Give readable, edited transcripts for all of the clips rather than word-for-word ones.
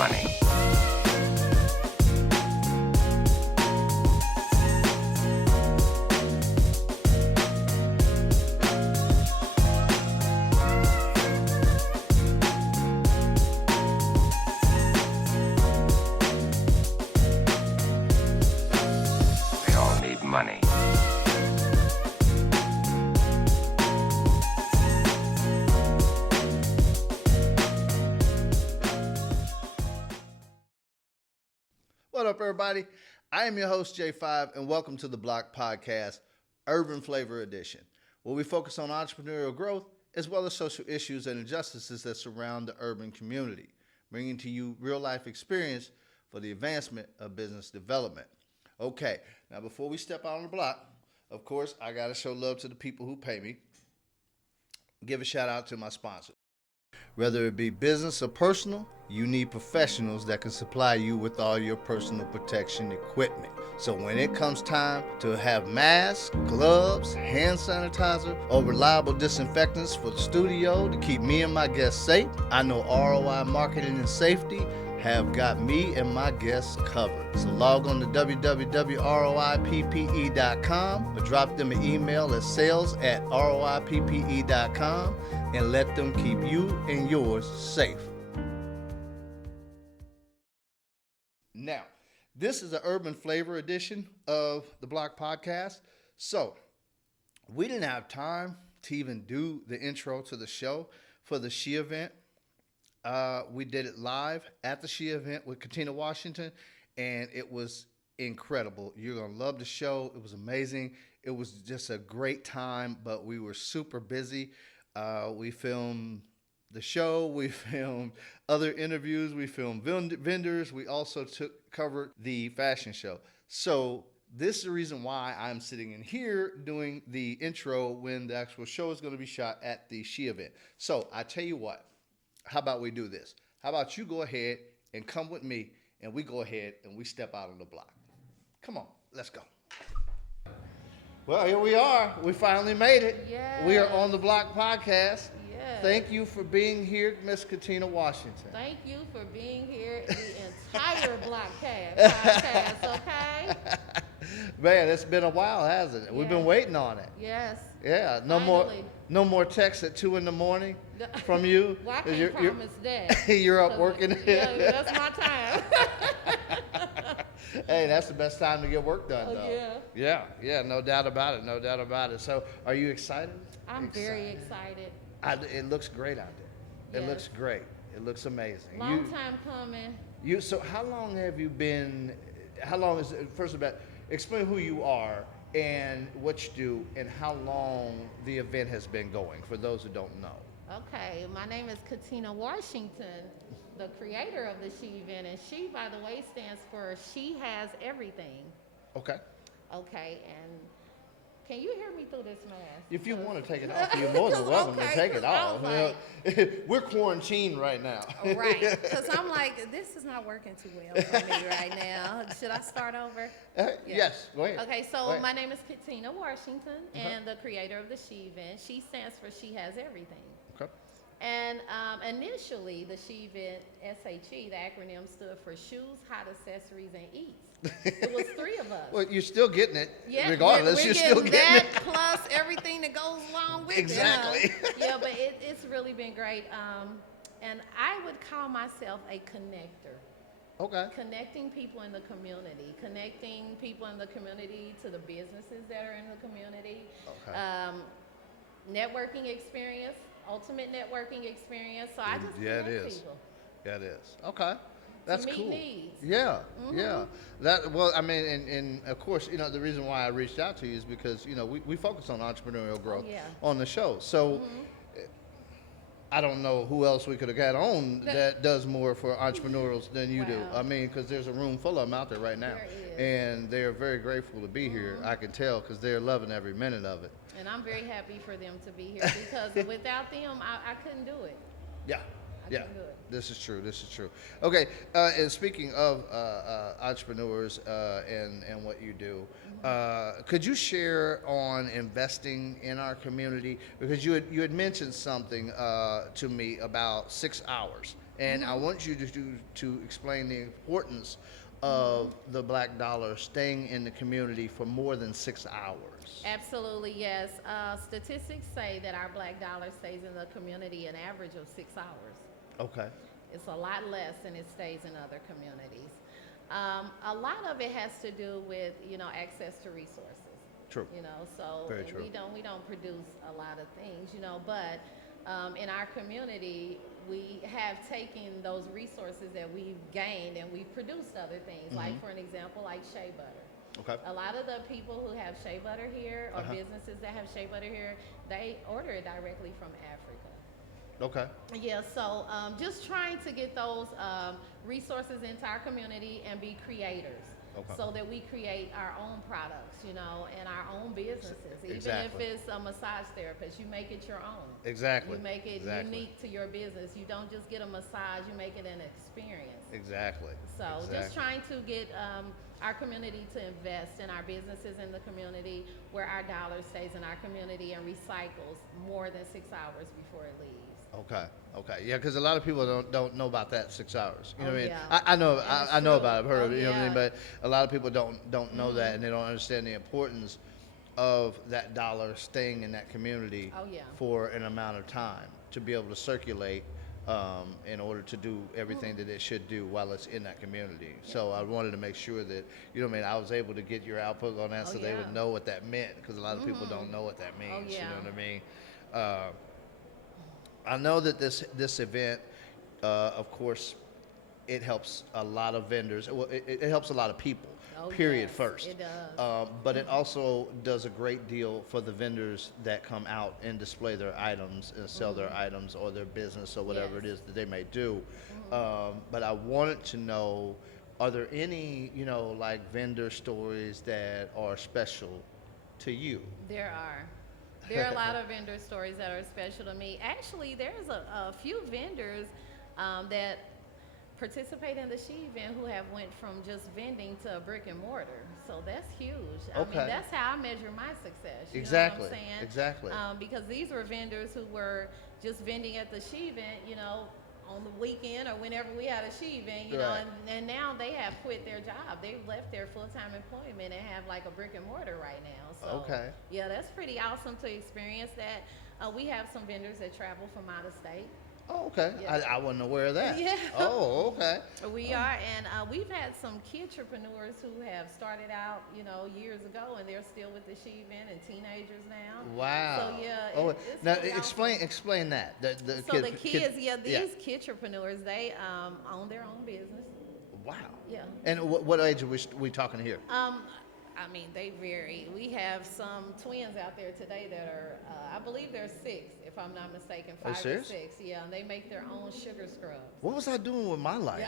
money. They all need money. What up, everybody? I am your host, J5, and welcome to the Block Podcast, Urban Flavor Edition, where we focus on entrepreneurial growth as well as social issues and injustices that surround the urban community, bringing to you real-life experience for the advancement of business development. Okay, now before we step out on the block, of course, I got to show love to the people who pay me. Give a shout out to my sponsors. Whether it be business or personal, you need professionals that can supply you with all your personal protection equipment. So when it comes time to have masks, gloves, hand sanitizer, or reliable disinfectants for the studio to keep me and my guests safe, I know ROI Marketing and Safety have got me and my guests covered. So log on to www.roippe.com or drop them an email at sales@roippe.com and let them keep you and yours safe. Now, this is the Urban Flavor edition of the Block Podcast. So, we didn't have time to even do the intro to the show for the S.H.E event. We did it live at the S.H.E event with Katina Washington, and it was incredible. You're going to love the show. It was amazing. It was just a great time, but we were super busy. We filmed the show, we filmed other interviews, we filmed vendors, we also covered the fashion show. So this is the reason why I'm sitting in here doing the intro when the actual show is going to be shot at the S.H.E event. So I tell you what, how about we do this? How about you go ahead and come with me and we go ahead and we step out on the block. Come on, let's go. Well, here we are. We finally made it. Yes. We are on the Block Podcast. Yes. Thank you for being here, Miss Katina Washington. Thank you for being here, the entire podcast, okay? Man, it's been a while, hasn't it? We've been waiting on it. Yes. Yeah, no more texts at 2 a.m. from you. Well, I can't promise that. You're up working. Yeah, that's my time. Hey, that's the best time to get work done, though. Yeah. Yeah, no doubt about it, So, are you excited? I'm very excited. It looks great out there. It Yes. looks great. It looks amazing. Long time coming. So how long have you been, first of all, explain who you are and what you do and how long the event has been going for those who don't know. Okay, my name is Katina Washington, the creator of the S.H.E event, and S.H.E, by the way, stands for She Has Everything. Okay. Okay, and can you hear me through this mask? If you want to take it off, you're more than welcome to take it off. We're quarantined right now. Right, because I'm like, this is not working too well for me right now. Should I start over? Yes, go ahead. Okay, so my name is Katina Washington, and the creator of the S.H.E event. She stands for She Has Everything. Okay. And initially, the S.H.E event, S.H.E, the acronym stood for Shoes, Hot Accessories, and Eats. It was 3 of us. Well, you're still getting it, Yeah, regardless. we're You're still getting that it. plus everything that goes along with Exactly. it. Huh? Yeah, but it's really been great. And I would call myself a connector. Okay. Connecting people in the community, connecting people in the community to the businesses that are in the community. Okay. Networking experience, ultimate networking experience. So I just Yeah, connect it is. people. Yeah, it is. Okay. That's meet cool. needs. Yeah, yeah. And of course, the reason why I reached out to you is because, we focus on entrepreneurial growth on the show. So I don't know who else we could have got on that does more for entrepreneurs than you do. I mean, because there's a room full of them out there right now. There is. And they're very grateful to be here. I can tell because they're loving every minute of it. And I'm very happy for them to be here because without them, I couldn't do it. Yeah. Yeah, can do it. this is true. This is true. Okay, and speaking of entrepreneurs and what you do, could you share on investing in our community? Because you had mentioned something to me about 6 hours, and I want you to explain the importance of the black dollar staying in the community for more than 6 hours. Absolutely, yes. Statistics say that our black dollar stays in the community an average of 6 hours. Okay. It's a lot less than it stays in other communities. A lot of it has to do with, access to resources. True. So Very true. we don't produce a lot of things, but in our community, we have taken those resources that we've gained and we've produced other things. Like for an example, like shea butter. Okay. A lot of the people who have shea butter here, or businesses that have shea butter here, they order it directly from Africa. Okay. Yeah, so just trying to get those resources into our community and be creators. Okay. So that we create our own products, and our own businesses. Exactly. Even if it's a massage therapist, you make it your own. Exactly. You make it Exactly. unique to your business. You don't just get a massage, you make it an experience. Exactly. So just trying to get our community to invest in our businesses in the community, where our dollar stays in our community and recycles more than 6 hours before it leaves. Okay. Okay. Yeah, because a lot of people don't know about that 6 hours. You know Oh, what I mean? yeah. I know. And it's I know true. about it. I've heard Oh, of it. You know what I mean? yeah. But a lot of people don't know that, and they don't understand the importance of that dollar staying in that community Oh, yeah. for an amount of time to be able to circulate in order to do everything that it should do while it's in that community. So I wanted to make sure that, I was able to get your output on that so they would yeah. know what that meant, because a lot of people don't know what that means. yeah. You know what I mean? I know that this event, of course, it helps a lot of vendors. Well, it helps a lot of people. Oh, period. yes, First, it does. but it also does a great deal for the vendors that come out and display their items and sell their items or their business or whatever it Yes. is that they may do. But I wanted to know, are there any, like vendor stories that are special to you? There are. There are a lot of vendor stories that are special to me. Actually, there's a few vendors that participate in the S.H.E event who have went from just vending to a brick and mortar. So that's huge. I Okay. mean, that's how I measure my success. You Exactly. know what I'm saying? Exactly. Because these were vendors who were just vending at the S.H.E event, on the weekend or whenever we had a S.H.E event, Right. and now they have quit their job. They've left their full-time employment and have like a brick and mortar right now. So Okay. yeah, that's pretty awesome to experience that. We have some vendors that travel from out of state. Oh, okay. Yeah. I wasn't aware of that. Yeah. Oh, okay. We are, and we've had some kid entrepreneurs who have started out, years ago, and they're still with the S.H.E event and teenagers now. Wow. So yeah, Oh, it's now really awesome. explain that. The So the kids, these yeah. kid entrepreneurs, they own their own business. Wow. Yeah. And what age are we talking here? I mean, they vary. We have some twins out there today that are, I believe they're 6, if I'm not mistaken, Are you 5 or serious? 6. Yeah, and they make their own sugar scrubs. What was I doing with my life?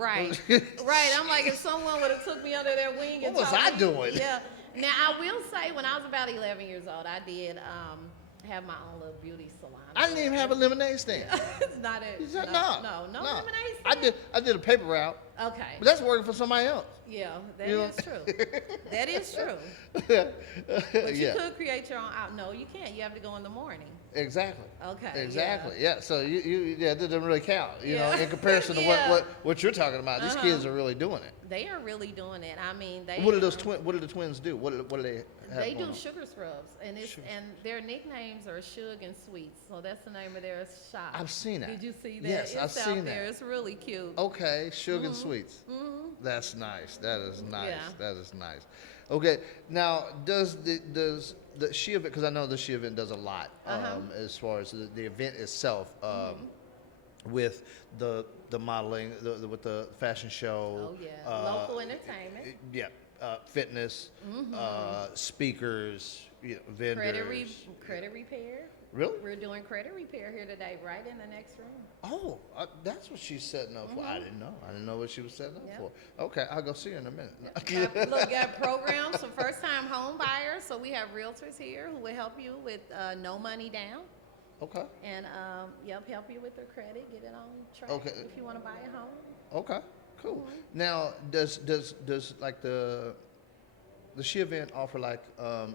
Right, right. I'm like, if someone would have took me under their wing and What was taught I me- doing? Yeah. Now I will say, when I was about 11 years old, I did have my own little beauty salon. I didn't even have a lemonade stand. Not a, You said no, no. lemonade stand. I did a paper route, Okay. but that's working for somebody else. Yeah, that You know? is true. That is true. But you Yeah. could create your own out. No, you can't. You have to go in the morning. Exactly. Okay. Exactly. Yeah. So that doesn't really count. Yeah. In comparison to Yeah. what you're talking about. These kids are really doing it. They are really doing it. I mean, they. What do the twins do? What do they have They going do on? sugar scrubs, and their nicknames are S.H.E and Sweets. So that's the name of their shop. I've seen that. Did you see that? Yes, it's I've out seen there. that. It's really cute. Okay, sugar and sweets. That's nice. That is nice. Yeah. That is nice. Okay, now does the S.H.E event, because I know the S.H.E event does a lot as far as the event itself, with the modeling, with the fashion show. Oh yeah, local entertainment. Yeah, fitness, speakers, vendors. Credit repair. Really? We're doing credit repair here today, right in the next room. Oh, that's what she's setting up for. I didn't know. I didn't know what she was setting up Yep. for. Okay, I'll go see her in a minute. Got programs for first-time home buyers. So we have realtors here who will help you with no money down. Okay. And help you with their credit, get it on track Okay. if you want to buy a home. Okay. Cool. Mm-hmm. Now, does like the SHE event offer like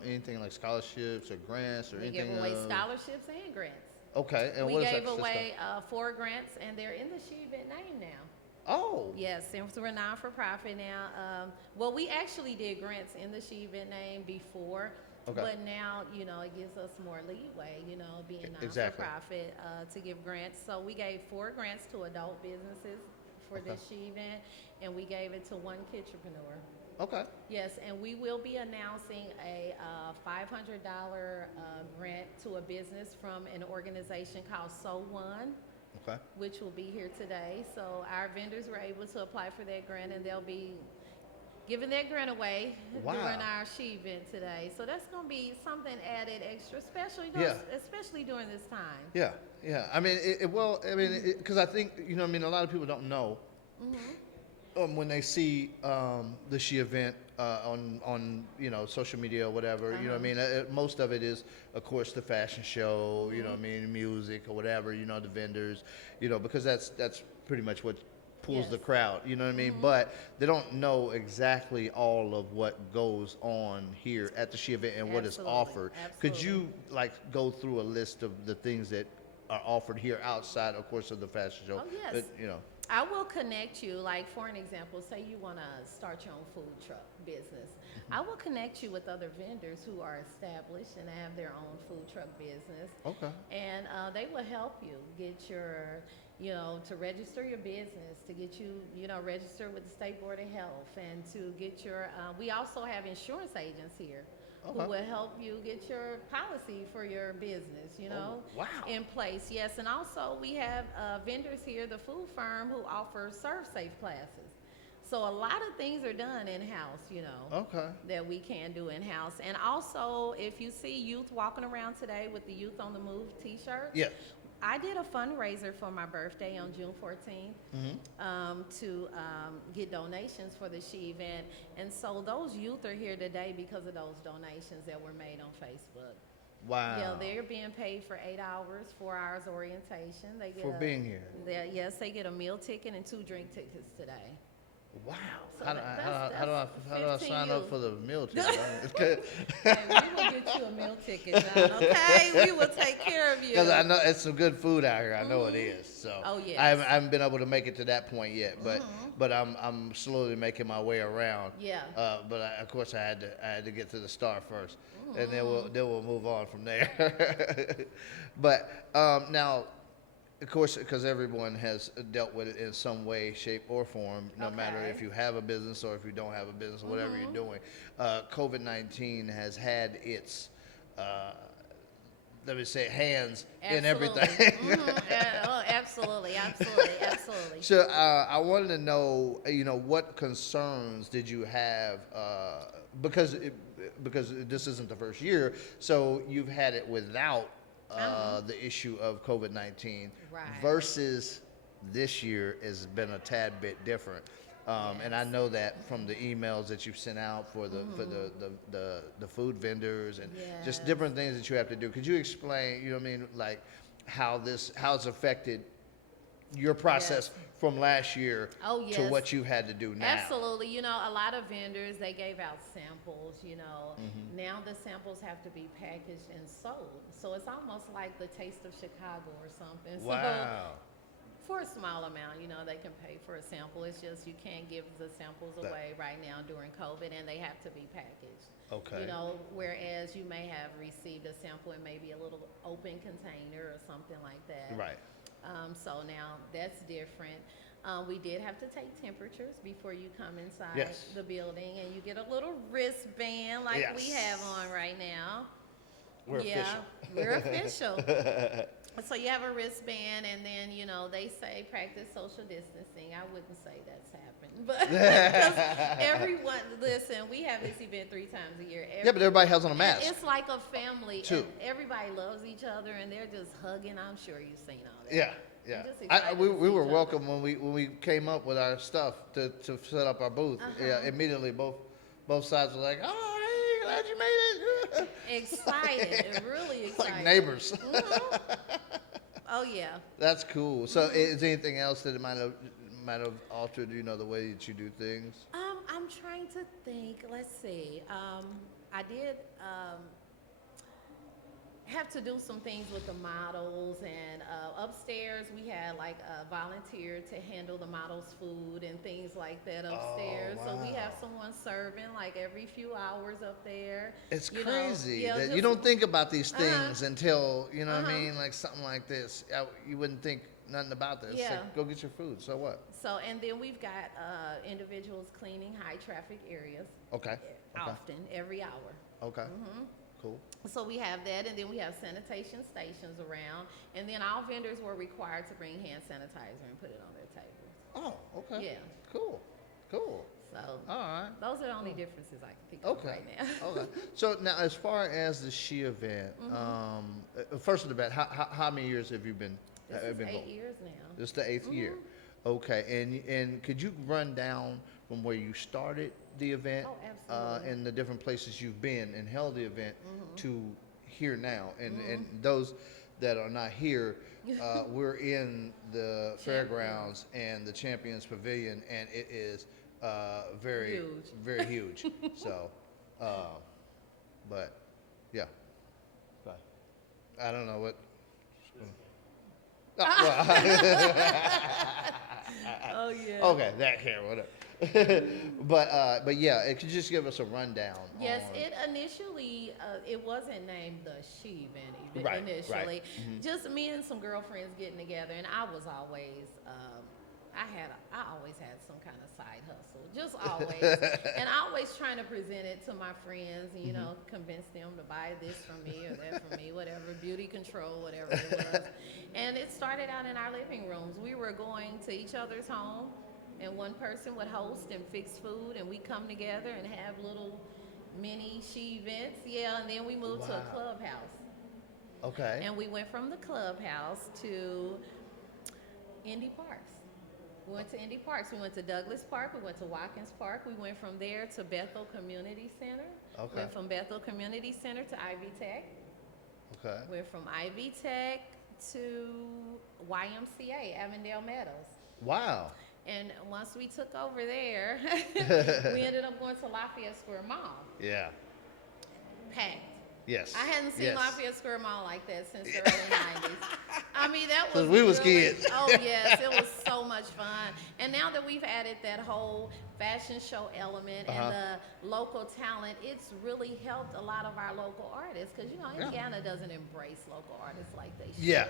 anything like scholarships or grants or We anything? give away scholarships and grants. Okay. And We what is gave that away 4 grants, and they're in the SHE event name now. Oh. Yes, since we're non for profit now. Well, we actually did grants in the SHE event name before, Okay. but now it gives us more leeway. Being non Exactly. for profit to give grants. So we gave 4 grants to adult businesses for this SHE event, and we gave it to one kidtrepreneur. Okay. Yes, and we will be announcing a $500 grant to a business from an organization called S.H.E. Okay. which will be here today. So our vendors were able to apply for that grant, and they'll be giving that grant away Wow. during our SHE event today. So that's going to be something added extra special, Yeah. especially during this time. Yeah. Yeah. I mean, because I think a lot of people don't know. When they see the SHE event on social media or whatever, most of it is, of course, the fashion show, music or whatever, the vendors, because that's pretty much what pulls the Yes. crowd, But they don't know exactly all of what goes on here at the SHE event and what is Absolutely. offered. Could Absolutely. you go through a list of the things that are offered here outside, of course, of the fashion show? Oh, yes. I will connect you, like for an example, say you want to start your own food truck business. I will connect you with other vendors who are established and have their own food truck business. Okay. And they will help you get your, to register your business, to get you, registered with the State Board of Health, and to get your, we also have insurance agents here. Okay. Who will help you get your policy for your business, wow. in place. Yes, and also we have vendors here, the food firm, who offer Serve Safe classes. So a lot of things are done in-house, Okay. that we can do in-house. And also, if you see youth walking around today with the Youth on the Move t-shirts, Yes. I did a fundraiser for my birthday on June 14th to get donations for the SHE event. And so those youth are here today because of those donations that were made on Facebook. Wow. Yeah, they're being paid for 8 hours, 4 hours orientation. They get For being here. Yes, they get a meal ticket and 2 drink tickets today. Wow. So How do I 15 sign up youth. for the meal ticket? Hey, we will get you a meal ticket, John, okay? We will take care of you. Because I know it's some good food out here. I know it is. So Oh, yes. I haven't been able to make it to that point yet, but I'm slowly making my way around. Yeah. But of course I had to get to the Star first, and then we'll move on from there. But now, of course, because everyone has dealt with it in some way, shape, or form, no matter Okay. if you have a business or if you don't have a business, whatever you're doing. COVID-19 has had its, let me say, hands in everything. Absolutely. So I wanted to know, what concerns did you have? Because this isn't the first year, so you've had it without the issue of COVID-19 Right. versus this year has been a tad bit different. And I know that from the emails that you've sent out for the food vendors and just Yes. different things that you have to do. Could you explain, like how it's affected your process from last year Oh, to yes. what you had to do now? Absolutely. A lot of vendors, they gave out samples, Now the samples have to be packaged and sold. So it's almost like the Taste of Chicago or something. So Wow. for a small amount, they can pay for a sample. It's just you can't give the samples away right now during COVID, and they have to be packaged. Okay. Whereas you may have received a sample in maybe a little open container or something like that. Right. So now that's different. We did have to take temperatures before you come inside Yes. the building, and you get a little wristband like we Yes. have on right now. We're official. We're official. So you have a wristband, and then they say practice social distancing. I wouldn't say that's happened, but because everyone, listen, we have this event 3 times a year. Yeah, but everybody has on a mask. It's like a family, Too. and everybody loves each other, and they're just hugging. I'm sure you've seen all that. Yeah, yeah. I'm just excited We to see were each welcome when we came up with our stuff to set up our booth. Yeah, immediately both sides were like, "Oh, hey, glad you made it. Excited, really It's excited. like neighbors. Oh yeah. That's cool. So, is there anything else that it might have altered, the way that you do things? I'm trying to think. Let's see. I did have to do some things with the models, and upstairs we had like a volunteer to handle the models' food and things like that upstairs. So we have wow. someone serving like every few hours up there. It's you know. crazy Yeah, that you just- don't think about these Uh-huh. things until, you know what I Uh-huh. mean? Like something like this. You wouldn't think nothing about this. It's Yeah. like, go get your food. So what? So, and then we've got individuals cleaning high traffic areas Okay. Okay. often, every hour. Okay. Cool. So we have that, and then we have sanitation stations around, and then all vendors were required to bring hand sanitizer and put it on their tables. Oh, okay. Yeah. Cool. Cool. So All right. those are the only differences I can think of Okay. right now. Okay. So now, as far as the SHE event, first of the bat, how many years have you been? This have is been 8 going? years now. This is the 8th year. Okay. And could you run down from where you started the event, Oh, absolutely. and the different places you've been and held the event to here now, and those that are not here, we're in the fairgrounds and the Champions Pavilion, and it is very, Huge. very huge. So, but yeah, but I don't know what. Oh, Oh yeah. okay, that here, whatever. but yeah, it could just give us a rundown. Yes, on, it initially it wasn't named the SHE event Right, initially. right. Just me and some girlfriends getting together, and I was always I always had some kind of side hustle, just always, and always trying to present it to my friends, and convince them to buy this from me or that from me, whatever, beauty control, whatever it was. And it started out in our living rooms. We were going to each other's home, and one person would host and fix food, and we come together and have little mini SHE events. Yeah, and then we moved to a Wow. clubhouse. Okay. And we went from the clubhouse to Indy Parks. We went to Indy Parks. We went to Douglas Park. We went to Watkins Park. We went from there to Bethel Community Center. Okay. Went from Bethel Community Center to Ivy Tech. Okay. Went from Ivy Tech to YMCA, Avondale Meadows. Wow. And once we took over there, we ended up going to Lafayette Square Mall. Yeah. Packed. Yes. I hadn't seen Yes. Lafayette Square Mall like that since the early 90s. I mean, that was Since we was really, kids. Oh, yes, it was so much fun. And now that we've added that whole fashion show element and the local talent, it's really helped a lot of our local artists because, Yeah. Indiana doesn't embrace local artists like they should. Yeah,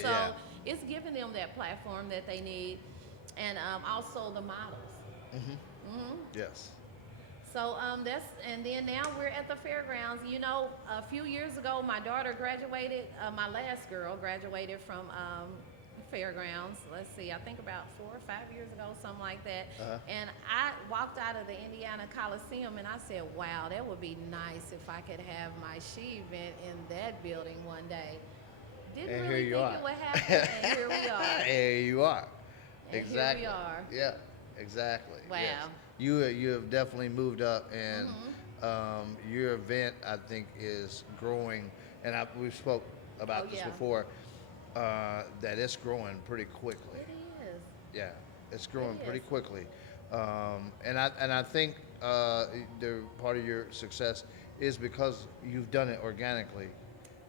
So yeah. it's giving them that platform that they need, and also the models. Yes. So and then now we're at the fairgrounds. A few years ago, my daughter graduated, my last girl graduated from fairgrounds. Let's see, I think about 4 or 5 years ago, something like that. And I walked out of the Indiana Coliseum and I said, wow, that would be nice if I could have my SHE event in that building one day. Didn't And really here you think are. it would happen, and here we are. Here you are. And Exactly. here we are. Yeah. Exactly. Wow. Yes. You have definitely moved up, and your event, I think, is growing. And we've spoke about Oh, this yeah. before. That it's growing pretty quickly. It is. Yeah, it's growing It pretty is. quickly, and I think the part of your success is because you've done it organically.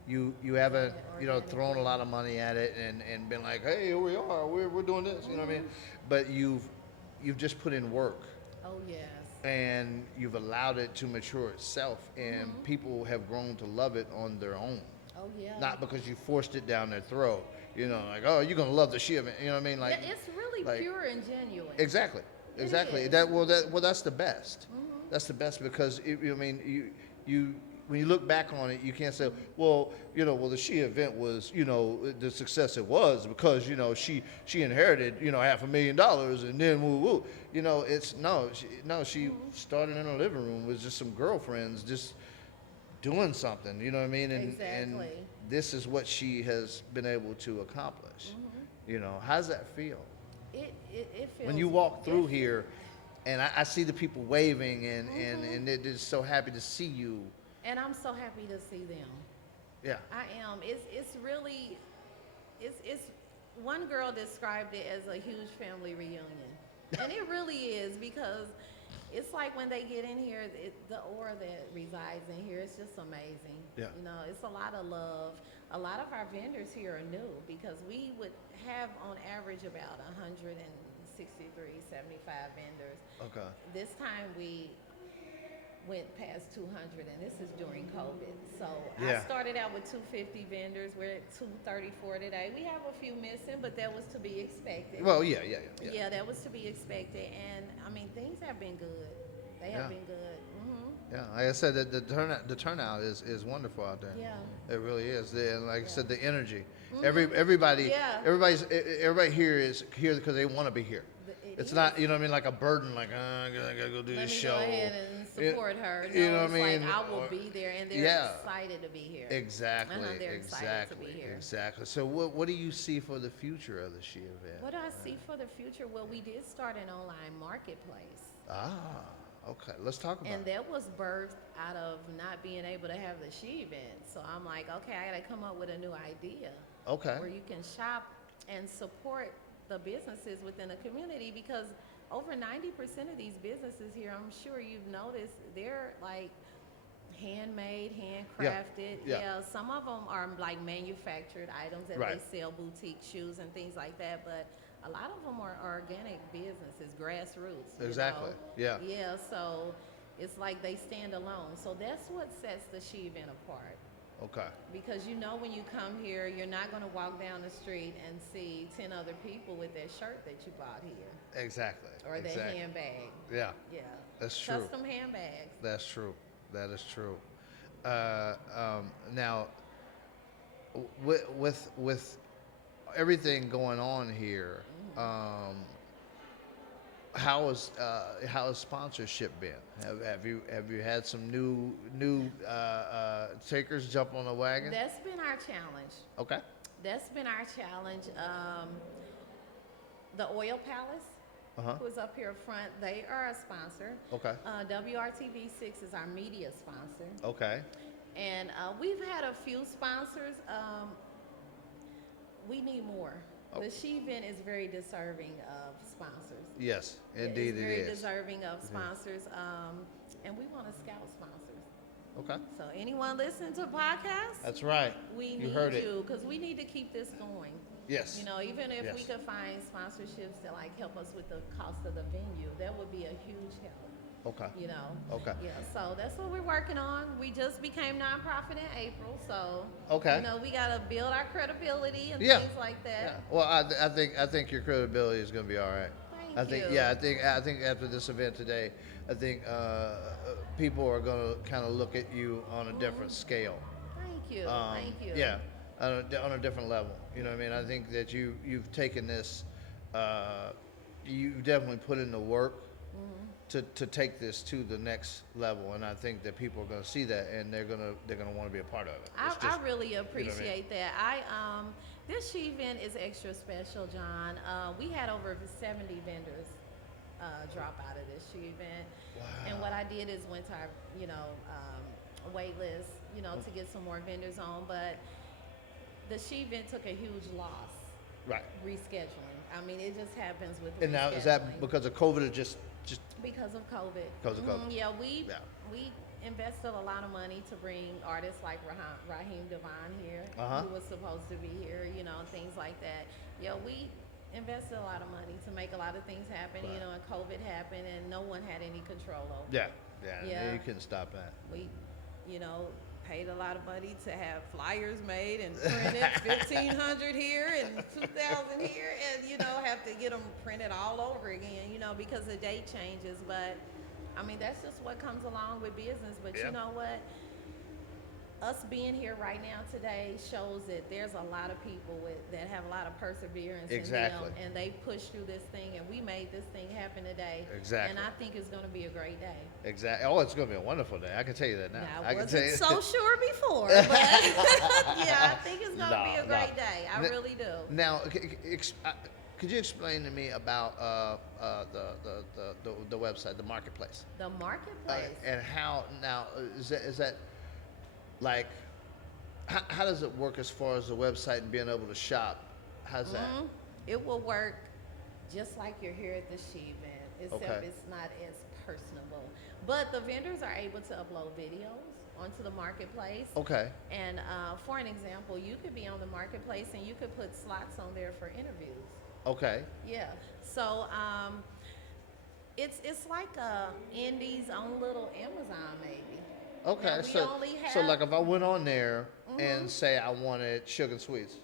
You haven't thrown a lot of money at it and been like, hey, here we are, we're doing this, you know what I mean? But you've just put in work, Oh, yes. and you've allowed it to mature itself, and people have grown to love it on their own. Oh, yeah. Not because you forced it down their throat, like, oh, you're gonna love the SHE event, you know what I mean? Like, Yeah, it's really like- pure and genuine. exactly. It is. That's the best. That's the best because you when you look back on it, you can't say, the SHE event was, the success it was because, she inherited, $500,000 and then woo woo. She started in her living room with just some girlfriends just doing something, you know what I mean? And Exactly. this is what she has been able to accomplish. How does that feel? It feels When you walk through it- here, and I see the people waving, and they're just so happy to see you. And I'm so happy to see them. Yeah. I am. It's really, it's one girl described it as a huge family reunion, and it really is, because it's like when they get in here, the aura that resides in here, it's just amazing. Yeah. You know, it's a lot of love. A lot of our vendors here are new, because we would have on average about 163, 75 vendors. Okay. This time we went past 200, and this is during COVID. So Yeah. I started out with 250 vendors. We're at 234 today. We have a few missing, but that was to be expected. Well, yeah. Yeah, that was to be expected. And I mean, things have been good. They have been good. Yeah, like I said, the turnout is wonderful out there. Yeah. It really is. And like I said, the energy. Everybody Yeah. everybody here is here because they want to be here. It It's is. not, you know what I mean, like a burden, like I gotta go do Let this me show. go ahead and support her. No, you know what it's I mean? like I will be there, and they're Yeah. excited to be here. Exactly. They're excited to be here. Exactly. So what do you see for the future of the SHE event? What do I see for the future? Well, we did start an online marketplace. Okay. Let's talk about And it. that was birthed out of not being able to have the SHE event. So I'm like, okay, I got to come up with a new idea Okay. where you can shop and support the businesses within the community, because over 90% of these businesses here, I'm sure you've noticed, they're like handmade, handcrafted. Yeah. Some of them are like manufactured items that Right. they sell, boutique shoes and things like that. But a lot of them are organic businesses, grassroots. you Exactly. know? Yeah. Yeah, so it's like they stand alone. So that's what sets the SHE event apart. Okay. Because you know when you come here, you're not going to walk down the street and see 10 other people with that shirt that you bought here. Exactly. Or that exactly. handbag. Yeah. Yeah. That's true. Custom handbags. That's true. That is true. Now, with everything going on here, how has sponsorship been? Have you had some new takers jump on the wagon? That's been our challenge. Okay. That's been our challenge. The Oil Palace, who's up here front, they are a sponsor. Okay. WRTV6 is our media sponsor. Okay. And we've had a few sponsors. We need more. The SHE event is very deserving of sponsors. Yes, indeed It's very it is. deserving of sponsors. And we want to scout sponsors. Okay. So anyone listening to podcasts, That's right. we You need heard it. you, because we need to keep this going. Yes. You know, even if we Yes. could find sponsorships that like help us with the cost of the venue, that would be a huge help. Okay. You know. Okay. Yeah. So that's what we're working on. We just became nonprofit in April, so Okay. you know we got to build our credibility and Yeah. things like that. Yeah. Well, I think your credibility is going to be all right. Thank I think you. yeah. I think after this event today, I think people are going to kind of look at you on a different scale. Thank you. Thank you. Yeah, on a different level. You know what I mean? I think that you've taken this, you definitely put in the work to take this to the next level, and I think that people are going to see that, and they're gonna want to be a part of it. It's I just- really you know what I mean? appreciate that. This SHE event is extra special, John. We had over 70 vendors drop out of this SHE event, and what I did is went to our wait list, to get some more vendors on. But the SHE event took a huge loss Right. rescheduling. I mean, it just happens with And now is that because of COVID or just because of COVID? Because of COVID. Yeah, we Yeah. invested a lot of money to bring artists like Raheem Devon here, Uh-huh. who was supposed to be here, things like that. Yeah, we invested a lot of money to make a lot of things happen, Right. and COVID happened, and no one had any control over it. yeah, you couldn't stop that. We, paid a lot of money to have flyers made and printed 1,500 here and 2,000 here, and have to get them printed all over again, because the date changes. But I mean, that's just what comes along with business. But Yeah. you know what? Us being here right now today shows that there's a lot of people that have a lot of perseverance Exactly. in them, and they pushed through this thing, and we made this thing happen today. Exactly. And I think it's going to be a great day. Exactly. Oh, it's going to be a wonderful day. I can tell you that now. Now, I I can tell wasn't you. so sure before, but yeah, I think it's going to be a No, great no. day. I really do. Now, could you explain to me about the website, the marketplace, The marketplace. and how now is that like how does it work as far as the website and being able to shop? How's that? It will work just like you're here at the SHE event, except Okay. it's not as personable. But the vendors are able to upload videos onto the marketplace. Okay. And for an example, you could be on the marketplace and you could put slots on there for interviews. Okay. Yeah. So it's like Indie's own little Amazon maybe. Okay. Now, we So only so have- like if I went on there and say I wanted sugar and sweets,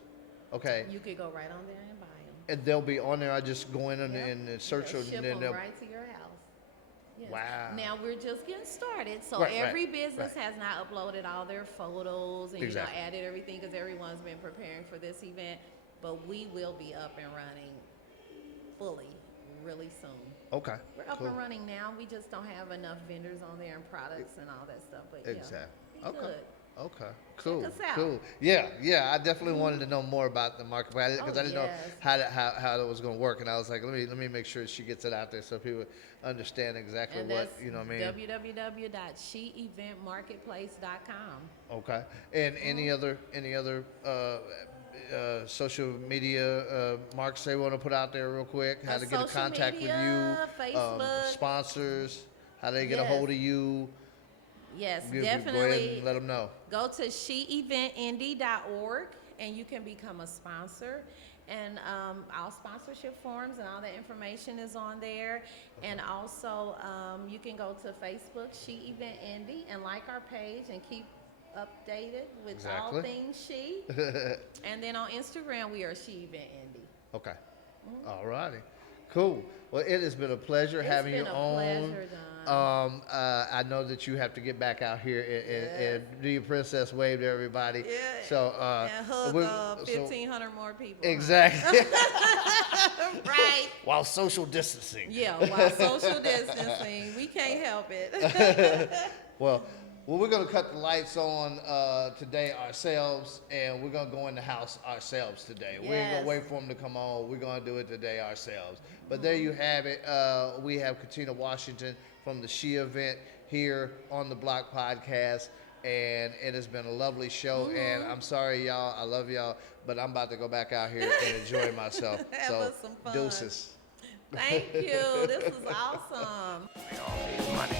okay, You could go right on there and buy them. and they'll be on there. I just go in and search They'll them, ship and then them they'll. right to your house. Yes. Wow. Now we're just getting started, so Right, right, every business right. has not uploaded all their photos and Exactly. added everything because everyone's been preparing for this event. But we will be up and running fully really soon. Okay. We're up Cool. and running now. We just don't have enough vendors on there and products and all that stuff. But Exactly. yeah, we Okay. good. Okay. Cool. us out. Cool. Yeah. I definitely wanted to know more about the marketplace because I didn't know yes. how it was going to work, and I was like, let me make sure she gets it out there so people understand exactly And what that's you know what I mean. www.sheeventmarketplace.com. Okay. And any other social media marks they want to put out there real quick? How to get in social contact media, with you? Facebook. Sponsors? How they get a Yes. hold of you? Yes, Go ahead definitely. and let them know. Go to sheeventindy.org and you can become a sponsor. And all sponsorship forms and all that information is on there. And also, you can go to Facebook, She Event Indy, and like our page and keep updated with all Exactly. things She. And then on Instagram, we are She Event Indy. Okay. All righty. Cool. Well, it has been a pleasure It's having been you a on. pleasure, Don. I know that you have to get back out here and do your princess wave to everybody. Yeah. So, And hug we- 1,500 more people. huh? exactly. Right. While social distancing. Yeah, while social distancing, we can't help it. Well, we're going to cut the lights on today ourselves, and we're going to go in the house ourselves today. We ain't going Yes. to wait for them to come on. We're going to do it today ourselves. But there you have it. We have Katina Washington from the SHE event here on the Block Podcast, and it has been a lovely show. And I'm sorry, y'all. I love y'all, but I'm about to go back out here and enjoy myself. Have So, us some fun. deuces. Thank you. This was awesome. We all need money.